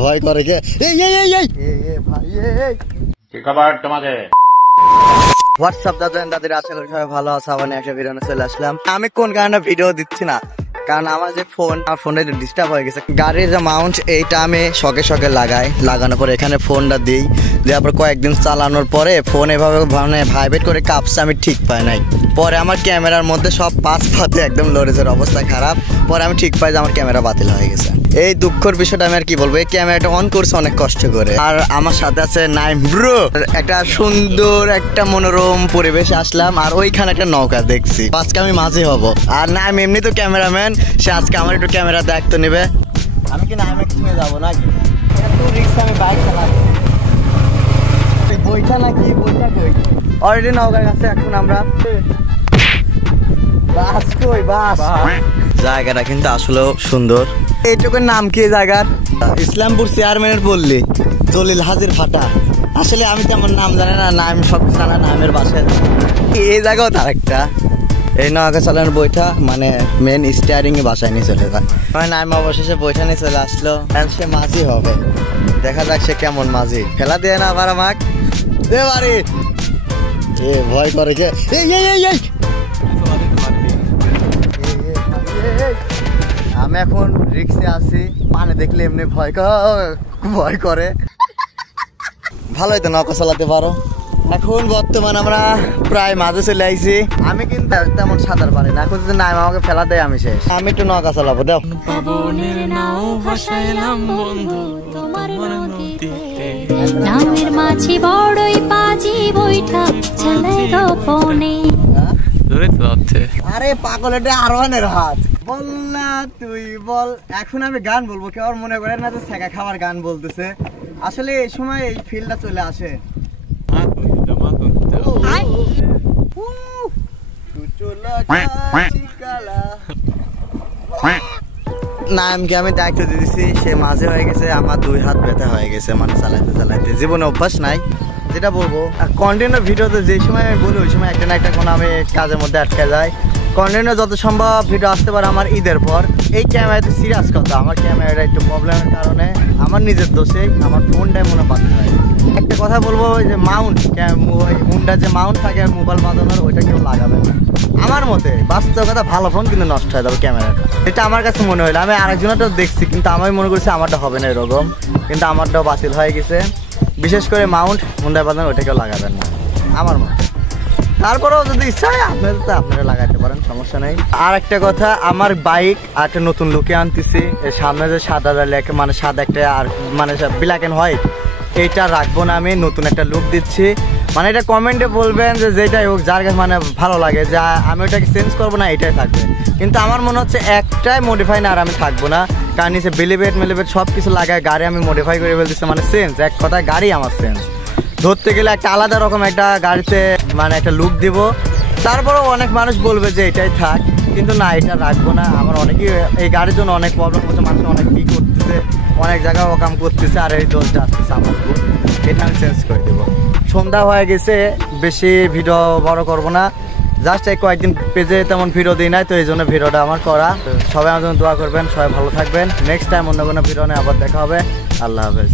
ভয় করে কে? হোয়াটসঅ্যাপ দাদাদের, আশা করি সবাই ভালো আছে। আবার একটা ভিডিও চলে আসলাম। আমি কোন কারণে ভিডিও দিচ্ছি না, কারণ আমার যে ফোনটা ডিস্টার্ব হয়ে গেছে। গাড়ির যে মাউন্ট এইটা আমি শখে লাগানোর পরে এখানে ফোনটা দিই, দেওয়ার পর কয়েকদিন চালানোর পরে ফোন এভাবে মানে ভাইব্রেট করে কাঁপছে, আমি ঠিক পাই নাই। পরে আমার ক্যামেরার মধ্যে সব পাঁচ পাতে একদম লড়েছে, অবস্থা খারাপ। পরে আমি ঠিক পাই যে আমার ক্যামেরা বাতিল হয়ে গেছে। এই দুঃখের বিষয়টা আমি আর কি বলবো, এই ক্যামেরাটা অন করছে অনেক কষ্ট করে। আর আমার সাথে আছে নাইম ব্রো। একটা সুন্দর একটা মনোরম পরিবেশে আসলাম, আর ওইখানে একটা নৌকা দেখছি। আজকে আমি মাঝি হব। আর নাইম এমনি তো ক্যামেরাম্যান, সে আজকে আমার একটু ক্যামেরা দায়িত্ব নেবে। আমি কি নাইমে কিছু নিয়ে যাবো নাকি? আমি বাইক চালাচ্ছি। বইটা নাকি বইটা কই? অলরেডি নৌকার কাছে এখন আমরা। বাস কই? বাস। জায়গাটা কিন্তু আসলেও সুন্দর। এইটুকুর নাম কি জায়গার? ইসলামপুর চেয়ারম্যানের পল্লী, জলিল হাজির ফাটা। আসলে আমি তেমন নাম জানি না, নাম সব জানা নামের বাসায়। এই জায়গাও তার একটা। এই নৌকা চালানোর বইটা মানে মেন স্টিয়ারিং এ বাসায় নিয়ে চলে যায়। নাম অবশেষে বইটা নিয়ে চলে আসলো। সে মাঝি হবে, দেখা যাক সে কেমন মাঝি। ফেলা দিয়ে না আবার আমাক দে বাড়ি। ভয় করে কে? আমি এখন রিক্সে আছি, পানি দেখলে এমনি ভয় করে। ভালোই তো নৌকা চালাতে পারো। এখন বর্তমান আমরা প্রায় মাঝে চলে আইছি। আমি কিন্তু তেমন সাঁতার পারি না, এখন যদি নাম আমাকে ফেলা দেয় আমি শেষ। আমি একটু নৌকা চালাবো, দাও। নামের মাঝে বড়ই পাজি বইটা চালাই গোপনে। আরে পাগল, এটা আরোহণের হাত। বল না তুই বল। এখন আমি গান বলবো, কেউ মনে করে না যে ছেঁকা খাবার গান বলতেছে। আসলে এই সময় এই ফিলটা চলে আসে। নামকে আমি দায়িত্ব দিয়েছি, সে মাঝে হয়ে গেছে। আমার দুই হাত ব্যথা হয়ে গেছে, মানে চালাইতে জীবনে অভ্যাস নাই। যেটা বলবো কন্টিনিউ ভিডিওতে যে সময় আমি বলি ওই সময় একটা না একটা কোনো আমি কাজের মধ্যে আটকে যাই। কন্টিনিউ যত সম্ভব ভিডিও আসতে পারে আমার ঈদের পর। এই ক্যামেরাতে সিরিয়াস কথা, আমার ক্যামেরাটা একটু প্রবলেমের কারণে, আমার নিজের দোষে আমার ফোনটাই মনে বাতিল হয়। একটা কথা বলবো, ওই যে মাউন্ট হুন্ডার যে মাউন্ট থাকে মোবাইল বাঁধানোর, ওইটা কেউ লাগাবে না আমার মতে। বাস্তব কথা, ভালো ফোন কিন্তু নষ্ট হয়ে যাবে ক্যামেরাটা, এটা আমার কাছে মনে হলো। আমি আরেকজনটাও দেখছি, কিন্তু আমি মনে করছি আমারটা হবে না এরকম, কিন্তু আমারটাও বাতিল হয়ে গেছে। বিশেষ করে মাউন্ট হুন্ডা বাঁধানো ওইটা কেউ লাগাবেন না আমার মতে। তারপরেও যদি ইচ্ছা হয় আপনারা লাগাতে পারেন, সমস্যা নেই। আর একটা কথা, আমার বাইক আর একটা নতুন লুকে আনতেছি। সামনে যে সাদা মানে সাদা একটা আর মানে ব্ল্যাক অ্যান্ড হোয়াইট, এইটা রাখবো না, আমি নতুন একটা লুক দিচ্ছি। মানে এটা কমেন্টে বলবেন যে যেটাই হোক, যার কাছে মানে ভালো লাগে, যে আমি ওটাকে চেঞ্জ করবো না, এটাই থাকবে। কিন্তু আমার মনে হচ্ছে একটাই মডিফাই না, আর আমি থাকবো না। কারণ নিচে বেলিবেট সব কিছু লাগায় গাড়ি আমি মডিফাই করে ফেলতেছি, মানে চেঞ্জ। এক কথায় গাড়ি আমার চেঞ্জ ধরতে গেলে একটা আলাদা রকম একটা গাড়িতে মানে একটা লুক দিব। তারপরেও অনেক মানুষ বলবে যে এটাই থাক, কিন্তু না, এটা রাখবো না। আমার অনেকেই এই গাড়ির জন্য অনেক প্রবলেম হচ্ছে, মানুষ অনেক কি করতেছে, অনেক জায়গায় অকাম করতেছে, আর এই দোষটা আসতেছে আমার। এটা আমি চেঞ্জ করে দেবো। সন্ধ্যা হয়ে গেছে, বেশি ভিডিও বড় করবো না, জাস্ট এই কয়েকদিন পেজে তেমন ভিডিও দিই নাই, তো এই জন্য ভিডিওটা আমার করা। সবাই আমার জন্য দোয়া করবেন, সবাই ভালো থাকবেন। নেক্সট টাইম অন্য কোনো ভিডিও নিয়ে আবার দেখা হবে। আল্লাহ হাফেজ।